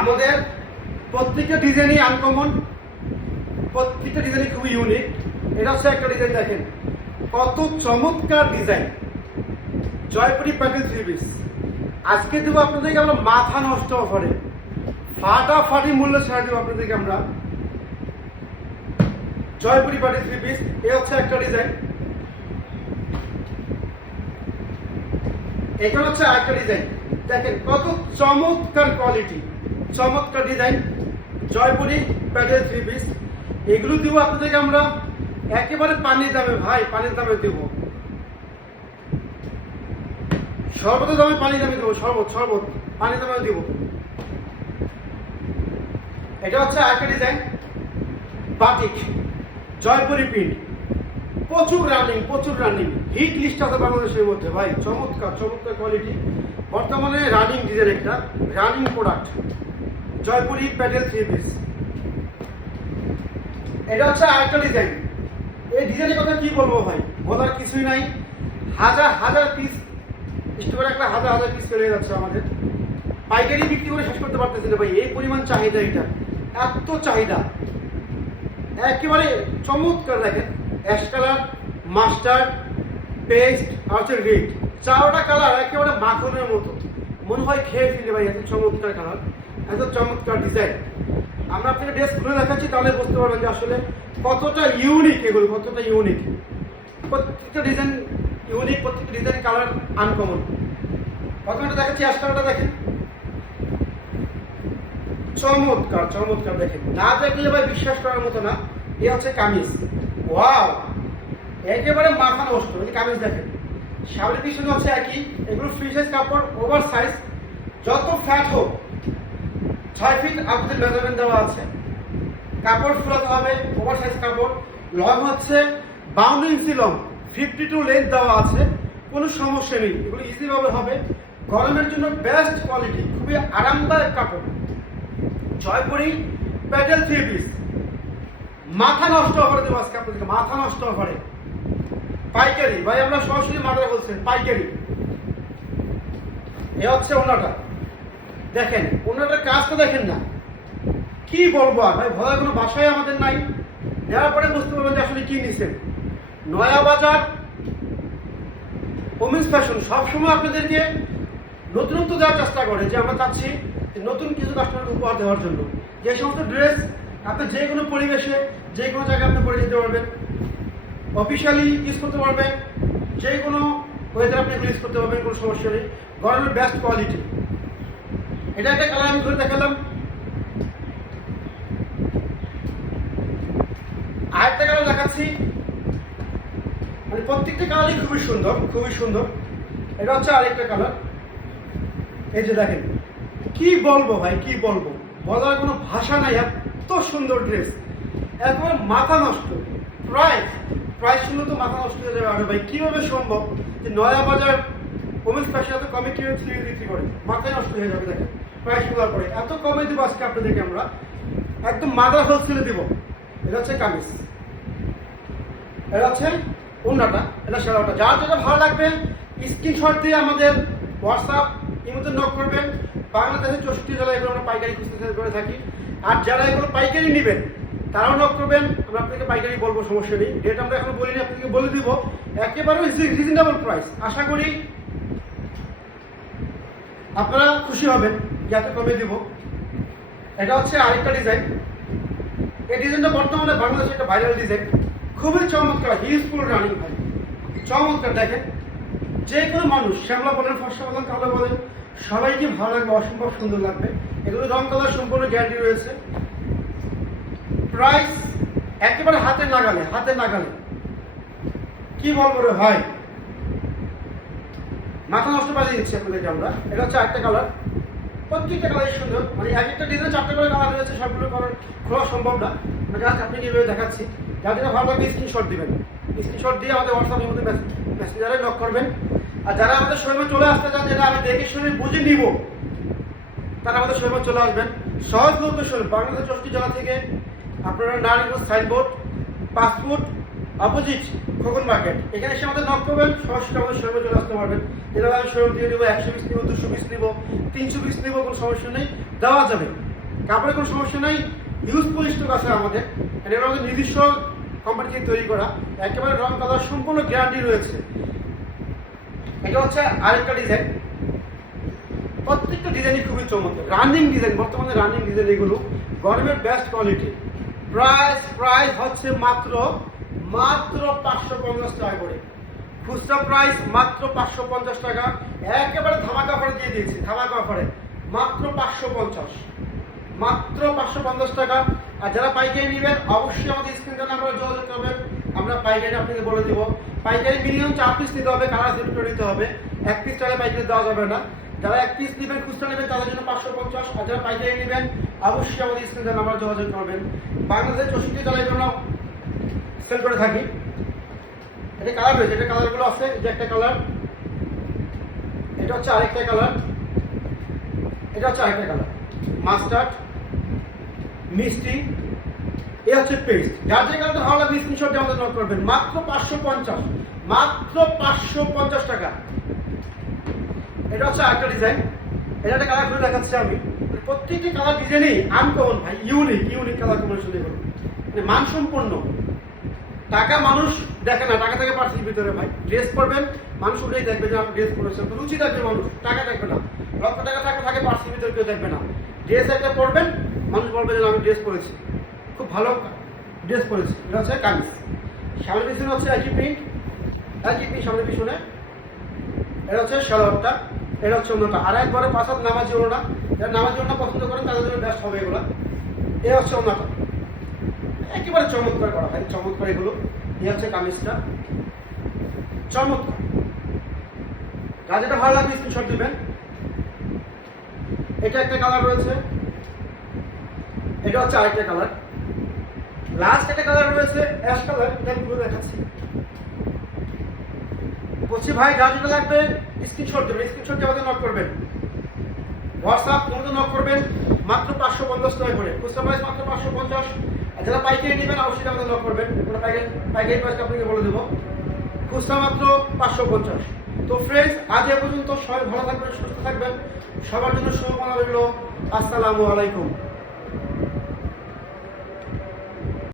আমাদের প্রত্যেকটা ডিজাইনই আনকমন, প্রত্যেকটা ডিজাইনই খুবই ইউনিক। এটা হচ্ছে একটা ডিজাইন, দেখেন কত চমৎকার design, Jaipuri Patel three piece. আজকে দেবো আপনাদেরকে আমরা মাথা নষ্ট করে ফাটাফাটি মূল্য ছাড়া দেবো আপনাদেরকে আমরা জয়পুরি প্যাটেল থ্রি পিস। এ হচ্ছে একটা ডিজাইন, এখানে হচ্ছে আরেকটা ডিজাইন। দেখেন কত চমৎকার কোয়ালিটি, চমৎকার design, Jaipuri Patel three piece. এগুলো দিব আপনাদেরকে আমরা একেবারে পানির দামে, ভাই পানির দামে দেব, সর্বত দামে পানির দামে দেবো, শরবত পানির দামে দেব। এটা হচ্ছে আরেকটা ডিজাইন, বাটিক জয়পুরি প্রিন্ট, প্রচুর রানিং হিট লিস্ট আছে বাংলাদেশের মধ্যে। ভাই চমৎকার কোয়ালিটি, বর্তমানে রানিং ডিজাইন, একটা running product Jaipuri Patel three piece. এটা হচ্ছে আরেকটা ডিজাইন। এই ডিজাইনের কথা কি বলবো ভাই, বলার কিছুই নাই। হাজার পিস স্টোরে একটা হাজার পিস চলে যাচ্ছে আমাদের, পাইকারি বিক্রি করে শেষ করতে পারতেছি না ভাই, এই পরিমাণ চাহিদা, এটা এত চাহিদা। একেবারে চমৎকার, দেখেন অ্যাশ কালার, মাস্টার্ড, পেস্ট আর হচ্ছে রেড, চারটা কালার একেবারে মাখনের মতো, মনে হয় খেয়ে ফেলে ভাই, এত চমৎকার কালার, এত চমৎকার ডিজাইন। আমরা আপনাকে ড্রেস খুলে দেখাচ্ছি, তাহলে বুঝতে পারবেন যে আসলে কতটা ইউনিক এগুলো, কতটা ইউনিক। প্রত্যেকটা ডিজাইন ইউনিক, প্রত্যেকটা ডিজাইন কালার আনকমন। প্রথমটা দেখাচ্ছি অ্যাশ কালারটা, দেখেন চমৎকার দেখেন, না দেখলে ভাই বিশ্বাস করার মতো না। এ হচ্ছে কামিজ, ওয়াও একেবারে মাথা নষ্ট। এই কামিজ দেখেন, সামনের পিছনে হচ্ছে একই, এগুলো ফ্রি সাইজ কাপড়, ওভার সাইজ, যত ফ্যাট হোক 6 ফিট আপনাদের মেজারমেন্ট দেওয়া আছে। কাপড় ফুলাতে হবে, ওভার সাইজ কাপড়, লং হচ্ছে 52 ইঞ্চি লং, 52 লেন্থ দেওয়া আছে, কোনো সমস্যা নেই, এগুলো ইজি ভাবে হবে। গরমের জন্য বেস্ট কোয়ালিটি, খুবই আরামদায়ক কাপড়, জয়পুরি প্যাটেল থ্রি পিস। মাথা নষ্ট করে দেবো আজকে আপনাদেরকে, মাথা নষ্ট করে। পাইকারি ভাই, আমরা সরাসরি মাথা বলছেন পাইকারি। এ হচ্ছে ওনাটা, দেখেন ওনাটার কাজটা দেখেন না, কি বলবো আর ভাই, ভালো কোনো বাসায় আমাদের নাই, নেওয়ার পরে বুঝতে পারবেন যে আসলে কি নিছেন। নয়া বাজার ওমেন্স ফ্যাশন সবসময় আপনাদেরকে নতুনত্ব দেওয়ার চেষ্টা করে, যে আমরা চাচ্ছি নতুন কিছু কাস্টমারকে উপহার দেওয়ার জন্য। যে সমস্ত ড্রেস আপনি যে কোনো পরিবেশে, যে কোনো জায়গায় আপনি পরে যেতে পারবেন, অফিসিয়ালি ইউজ করতে পারবেন, যে কোনো ওয়েদার আপনি ইউজ করতে পারবেন, কোনো সমস্যা নেই। গরমের বেস্ট কোয়ালিটি। এটা একটা কালার আমি ধরে দেখালাম, আরেকটা কালার দেখাচ্ছি, মানে প্রত্যেকটা কালারই খুবই সুন্দর। এটা হচ্ছে আরেকটা কালার, এই যে দেখেন, কি বলবো ভাই, কি বলবো, বলার কোনো ভাষা নাই, এত সুন্দর ড্রেস, একেবারে মাথা নষ্ট। প্রাইস শুনলে তো মাথা নষ্ট হয়ে যাবে। আরে ভাই কিভাবে সম্ভব যে নয়া বাজার ওমেন্স ফ্যাশন এত কমে কিভাবে থ্রি বিক্রি করে, মাথায় নষ্ট হয়ে যাবে। দেখেন প্রাইস শোনার পরে এত কমে দিব আজকে আপনাদেরকে আমরা, একদম মাদার হোলসেলে দিব। এটা হচ্ছে কামিজ, এটা হচ্ছে ওন্নাটা, এটা সাদাটা। যার যেটা ভালো লাগবে স্ক্রিনশট দিয়ে আমাদের হোয়াটসঅ্যাপ ইমোতে নক করবেন। বাংলাদেশের 64 জেলায় এগুলো আমরা পাইকারি খুঁজতে করে থাকি। আর যারা এগুলো পাইকারি নেবেন তারাও নক করবেন, আমরা আপনাকে পাইকারি বলবো, সমস্যা নেই। রেট আমরা এখন বলিনি, আপনাকে বলে দিব, একেবারে রিজনেবল প্রাইস। আশা করি আপনারা খুশি হবেন, যাতে কমে দিব। এটা হচ্ছে আরেকটা ডিজাইন, এই ডিজাইনটা বর্তমানে বাংলাদেশে একটা ভাইরাল ডিজাইন, খুবই চমৎকার, হিউজফুল রানিং ভাই, চমৎকার। দেখেন যে কোনো মানুষ, শ্যামলা বলেন, ফর্সা বলেন, কালো বলেন, সবাইকে ভালো লাগবে, অসম্ভব সুন্দর লাগবে। এগুলো রং কালার সম্পূর্ণ গ্যারান্টি রয়েছে। প্রাইস একেবারে হাতে নাগালে, কি বলবো রে ভাই, মাথা নষ্ট বাজিয়ে দিচ্ছি আপনাদেরকে আমরা। এটা হচ্ছে একটা কালার, প্রত্যেকটা কালার সুন্দর, মানে এক একটা ডিজাইন 4টা করে কালার রয়েছে, সবগুলো কালার খোলা সম্ভব না, জাস্ট আপনি কিভাবে দেখাচ্ছি। যার যেটা ভালো লাগবে স্ক্রিনশট দিবেন, স্ক্রিনশট দিয়ে আমাদের হোয়াটসঅ্যাপের মধ্যে মেসেঞ্জারে নক করবেন। আর যারা আমাদের শোরুমে চলে আসতে চান, যেটা আমি দেখে শুনে বুঝে নিব, তারা আমাদের শোরুমে চলে আসবেন। সহজ লোকেশন, বাংলাদেশ 64 জেলা থেকে আপনারা Narayanganj signboard, passport opposite Khokon market, এখানে এসে আমাদের নক করবেন, সরাসরি আমাদের শোরুমে চলে আসতে পারবেন। যেটা আমি শোরুম দিয়ে দেবো, 100 পিস নিব, 200 পিস নিব, 300 পিস নিব, কোনো সমস্যা নেই, দেওয়া যাবে। কাপড়ের কোনো সমস্যা নাই, ইউজফুল স্টক আছে আমাদের। এটা আমাদের নিজস্ব কোম্পানি থেকে তৈরি করা, একেবারে রং কালার সম্পূর্ণ গ্যারান্টি রয়েছে। এটা হচ্ছে আরেকটা ডিজাইন, প্রত্যেকটা ডিজাইনই খুবই চমৎকার, রানিং ডিজাইন, বর্তমানে রানিং ডিজাইন এগুলো, গরমের বেস্ট কোয়ালিটি। প্রাইস হচ্ছে মাত্র 550 টাকা করে, খুচরা প্রাইস মাত্র 550 টাকা, একেবারে ধামাকা অফারে দিয়ে দিয়েছি, ধামাকা অফারে মাত্র 550 টাকা। আর যারা পাইকারি নেবেন অবশ্যই আমাদের স্ক্রিনটা নাম্বারে যোগাযোগ করবেন, আমরা পাইকারি আপনাকে বলে দিব। পাইকারি মিনিমাম 4 পিস নিতে হবে, কালার দুটো নিতে হবে, 1 পিস চাইলে পাইকারি দেওয়া যাবে না। যারা 1 পিস নেবেন, খুচরা নেবেন, তাদের জন্য 550। আর যারা পাইকারি নেবেন অবশ্যই আমাদের স্ক্রিনটা নাম্বারে যোগাযোগ করবেন। বাংলাদেশের 64 জেলায় জন্য সেল করে থাকি। এটা কালার রয়েছে, এটা কালারগুলো আছে, যে একটা কালার, এটা হচ্ছে আরেকটা কালার, এটা হচ্ছে আরেকটা কালার, মাস্টার্ড, মিষ্টি, এ হচ্ছে পেস্ট। যার যে কালারটা ভালো লাগবে স্ক্রিনশট দিয়ে আমাদের নোট করবেন। মাত্র 550 টাকা। এটা হচ্ছে আরেকটা ডিজাইন, এটা একটা কালার করে দেখাচ্ছি আমি। প্রত্যেকটি কালার ডিজাইনই আনকমন ভাই, ইউনিক কালার কম্বিনেশন এগুলো, মানে মানসম্পন্ন। টাকা মানুষ দেখে না, টাকা থেকে পার্সের ভিতরে ভাই। ড্রেস পরবেন, মানুষ ওটাই দেখবে যে আপনি ড্রেস পরেছেন, রুচি দেখবে মানুষ, টাকা দেখবে না। লক্ষ টাকা থাকে পার্সের ভিতরে কেউ দেখবে না। ড্রেস একটা পরবেন, মানুষ বলবে যে আমি ড্রেস পরেছি, খুব ভালো ড্রেস পরেছি। এটা হচ্ছে কামিজ, সামনের পিছনে হচ্ছে একই প্রিন্ট সামনে পিছনে। এটা হচ্ছে সালোয়ারটা, এটা হচ্ছে অন্যটা। আর একবারে পাশাত নামাজি ওড়না, যারা নামাজি ওড়না পছন্দ করেন তাদের জন্য বেস্ট হবে এগুলো। এ হচ্ছে অন্যটা, একেবারে চমৎকার করা হয়, চমৎকার এগুলো। এই হচ্ছে কামিজটা, চমৎকার। যা যেটা ভালো লাগবে স্ক্রিনশট দিবেন। এটা একটা কালার রয়েছে, এটা হচ্ছে আরেকটা কালার, লাস্ট একটা কালার রয়েছে অ্যাশ কালার, এটা পুরো দেখাচ্ছি। বলছি ভাই, যা যেটা লাগবে স্ক্রিনশট দেবেন, স্ক্রিনশট দিয়ে আমাদের নক করবেন, হোয়াটসঅ্যাপ তোমাদের নক করবেন। মাত্র 550 টাকা করে, খুচরা প্রাইস মাত্র 550। আর যারা পাইকারি নেবেন অবশ্যই আমাদের নক করবেন, আমরা পাইকারি প্রাইসটা আপনাকে বলে দেবো, খুচরা মাত্র 550। তো ফ্রেন্ডস, আজ এ পর্যন্ত। সবাই ভালো থাকবেন, সুস্থ থাকবেন, সবার জন্য শুভকামনা রইল। আসসালামু আলাইকুম।